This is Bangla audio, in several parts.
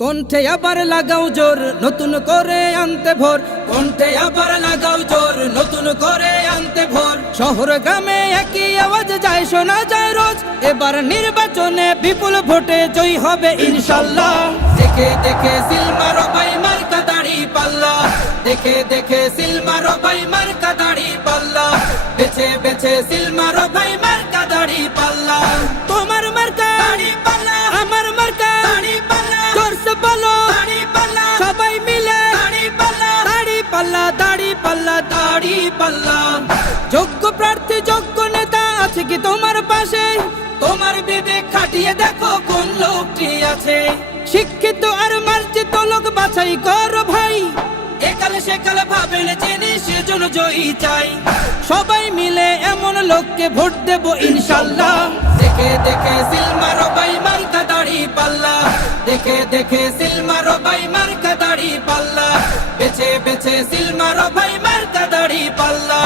কণ্ঠে আবার লাগাও জোর নতুন করে আনতে ভোর, কণ্ঠে আবার লাগাও জোর নতুন করে আনতে ভোর। শহর গ্রামে একই আওয়াজ যায় শোনা যায় রোজ, এবার নির্বাচনে বিপুল ভোটে জয় হবে ইনশাল্লাহ। দেখে দেখে সিল মারো ভাই মার্কা দাড়ি পাল্লা, দেখে দেখে সিল মারো ভাই মার্কা দাড়ি পাল্লা, বেছে বেছে সিল মারো ভাই মার্কা দাড়ি পাল্লা। তোমার মার্কা দাড়ি পাল্লা, আমার মার্কা দাড়ি পাল্লা, জোরসে বলো দাড়ি পাল্লা, সবাই মিলে দাড়ি পাল্লা, দাড়ি পাল্লা, দাড়ি পাল্লা, দাড়ি পাল্লা। যোগ্য প্রার্থী যোগ্য নেতা আছে কি তোমার পাশে? তোমার বিবেক খাটিয়ে দেখো কোন লোকটি আছে। শিক্ষিত আর মার্জিত লোক বাছাই করো ভাই, একালে সেকালে ভাবেন জেনে সেজন্য জয়ী চাই। সবাই মিলে এমন লোককে ভোট দেব ইনশাল্লাহ। দেখে দেখে সিল মারো ভাই মার্কা দাড়ি পাল্লা, দেখে দেখে সিল মারো ভাই মার্কা দাড়ি পাল্লা, বেছে বেছে সিল মারো ভাই মার্কা দাড়ি পাল্লা।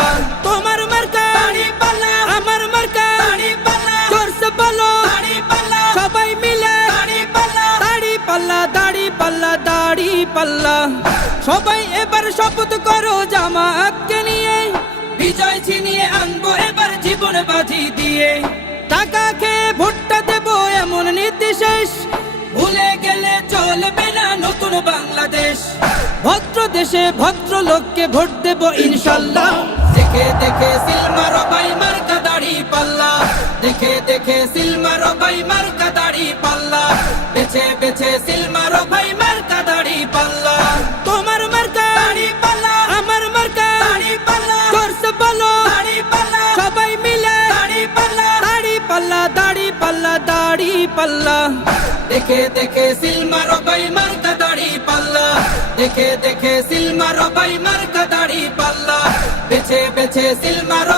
তোমার মার্কা দাড়ি পাল্লা, আমার মার্কা দাড়ি পাল্লা, জোরসে বলো দাড়ি পাল্লা, সবাই মিলে দাড়ি পাল্লা, দাড়ি পাল্লা, দাড়ি পাল্লা, দাড়ি পাল্লা। সবাই এবার শপথ করো জামাতকে নিয়ে, বিজয় ছিনিয়ে আনবো এবার জীবন বাজি দিয়ে। টাকা খেয়ে ভোটটা দেবো এমন নীতি শেষ, ভুলে গেলে চলবে না নতুন বাংলাদেশ। ভদ্র দেশে ভদ্র লোককে ভোট দেব ইনশাল্লাহ। দেখে দেখে সিল মারো ভাই মার্কা দাড়ি পাল্লা, দেখে দেখে সিল মারো ভাই মার্কা দাড়ি পাল্লা, বেছে বেছে সিল মারো ভাই মার্কা দাড়ি পাল্লা। তোমার মার্কা দাড়ি পাল্লা, আমার মার্কা দাড়ি পাল্লা, জোরসে বলো দাড়ি পাল্লা, সবাই মিলে দাড়ি পাল্লা, দাড়ি পাল্লা, দাড়ি পাল্লা, দাড়ি পাল্লা। দেখে দেখে সিল মারো ভাই মার্কা দাড়ি পাল্লা, দেখে দেখে সিল মারো ভাই মার্কা দাড়ি পাল্লা, বেছে বেছে সিল মারো